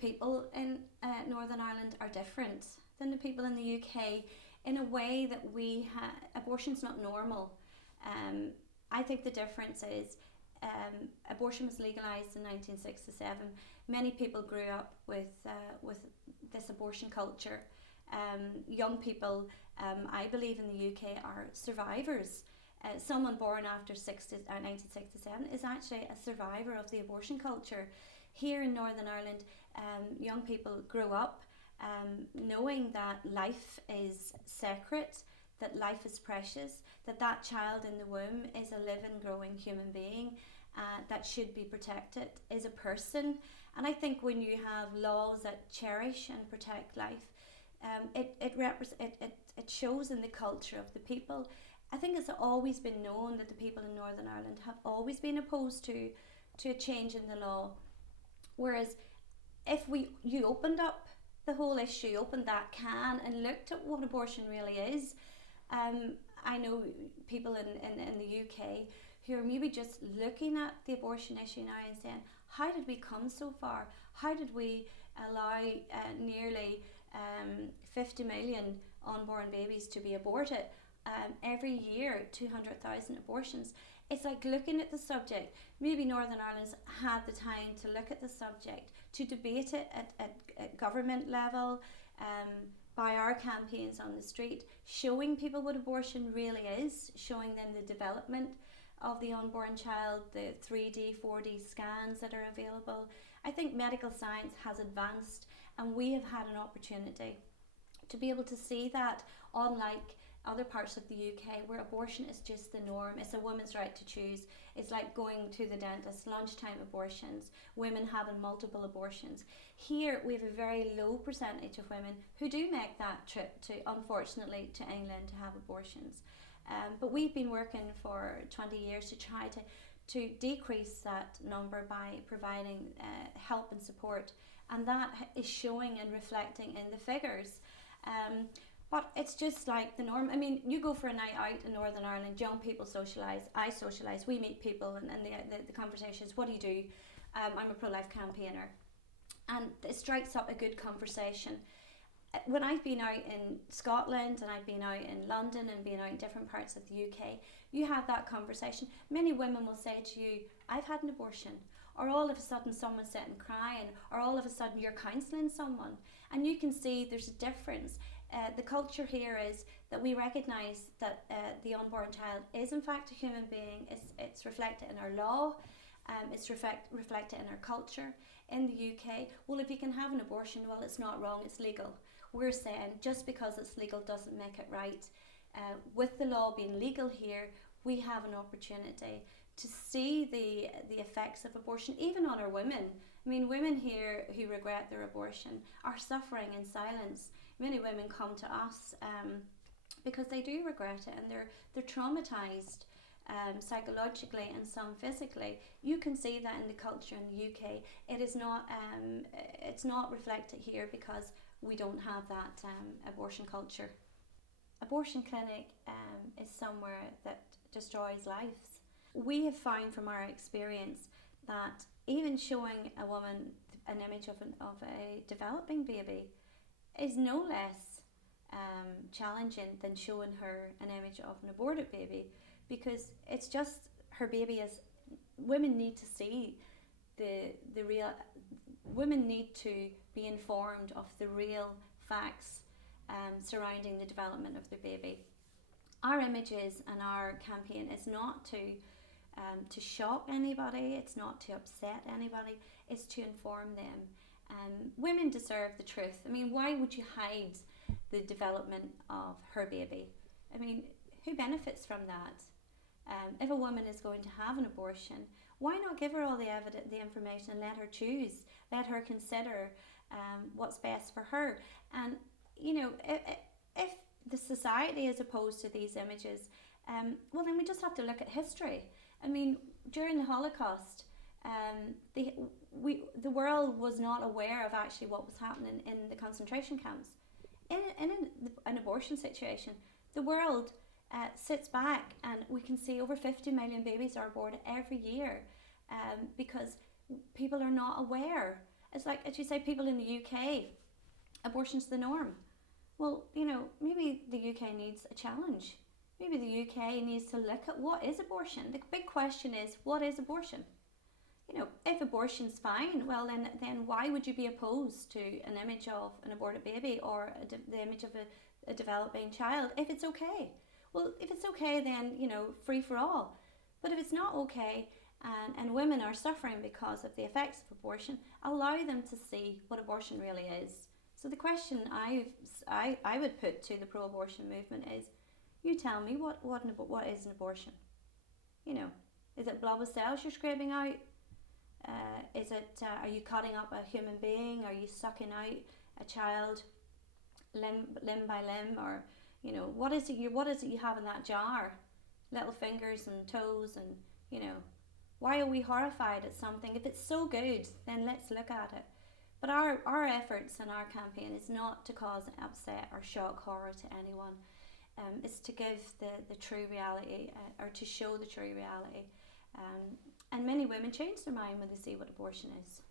people in Northern Ireland are different than the people in the UK in a way that abortion's not normal. Um, I think the difference is abortion was legalised in 1967. Many people grew up with this abortion culture. Young people, I believe in the UK, are survivors. Someone born after 1967 is actually a survivor of the abortion culture. Here in Northern Ireland, young people grow up knowing that life is sacred, that life is precious, that that child in the womb is a living, growing human being that should be protected, is a person. And I think when you have laws that cherish and protect life, it shows in the culture of the people. I think it's always been known that the people in Northern Ireland have always been opposed to a change in the law. Whereas if you opened up the whole issue, opened that can and looked at what abortion really is, I know people in the UK who are maybe just looking at the abortion issue now and saying, how did we come so far? How did we allow nearly 50 million unborn babies to be aborted? Every year, 200,000 abortions. It's like looking at the subject. Maybe Northern Ireland's had the time to look at the subject, to debate it at government level, by our campaigns on the street, showing people what abortion really is, showing them the development of the unborn child, the 3D, 4D scans that are available. I think medical science has advanced, and we have had an opportunity to be able to see that, unlike other parts of the UK where abortion is just the norm. It's a woman's right to choose. It's like going to the dentist, lunchtime abortions, women having multiple abortions. Here we have a very low percentage of women who do make that trip to, unfortunately, to England to have abortions. But we've been working for 20 years to try to decrease that number by providing help and support, and that is showing and reflecting in the figures. But it's just like the norm. I mean, you go for a night out in Northern Ireland, young people socialise, I socialise, we meet people, and the conversations, what do you do? I'm a pro-life campaigner. And it strikes up a good conversation. When I've been out in Scotland and I've been out in London and been out in different parts of the UK, you have that conversation. Many women will say to you, I've had an abortion. Or all of a sudden someone's sitting crying, or all of a sudden you're counselling someone. And you can see there's a difference. The culture here is that we recognise that the unborn child is in fact a human being. It's reflected in our law, it's reflected in our culture. In the UK, well, if you can have an abortion, well, it's not wrong, it's legal. We're saying just because it's legal doesn't make it right. With the law being legal here, we have an opportunity to see the effects of abortion, even on our women. I mean, women here who regret their abortion are suffering in silence. Many women come to us because they do regret it, and they're traumatised psychologically and some physically. You can see that in the culture in the UK. It's not reflected here because we don't have that abortion culture. Abortion clinic is somewhere that destroys lives. We have found from our experience that even showing a woman an image of a developing baby is no less challenging than showing her an image of an aborted baby, because it's just her baby is. Women need to see the real. Women need to be informed of the real facts surrounding the development of the baby. Our images and our campaign is not to shock anybody. It's not to upset anybody. It's to inform them. Women deserve the truth. I mean, why would you hide the development of her baby? I mean, who benefits from that? If a woman is going to have an abortion, why not give her all the evidence, the information, and let her choose? Let her consider what's best for her. And you know, if the society is opposed to these images, well, then we just have to look at history. I mean, during the Holocaust, the world was not aware of actually what was happening in the concentration camps. In an abortion situation, the world sits back, and we can see over 50 million babies are aborted every year because people are not aware. It's like, as you say, people in the UK, abortion's the norm. Well, maybe the UK needs a challenge. Maybe the UK needs to look at what is abortion. The big question is, what is abortion? If abortion's fine, well, then why would you be opposed to an image of an aborted baby or the image of a developing child if it's okay? Well, if it's okay, then, free for all. But if it's not okay, and women are suffering because of the effects of abortion, allow them to see what abortion really is. So the question I would put to the pro-abortion movement is, you tell me what is an abortion? Is it blob of cells you're scraping out? Is it? Are you cutting up a human being? Are you sucking out a child limb by limb? Or what is it? What is it you have in that jar? Little fingers and toes, and why are we horrified at something? If it's so good, then let's look at it. But our efforts and our campaign is not to cause upset or shock horror to anyone. It's to give the true reality, or to show the true reality. And many women change their mind when they see what abortion is.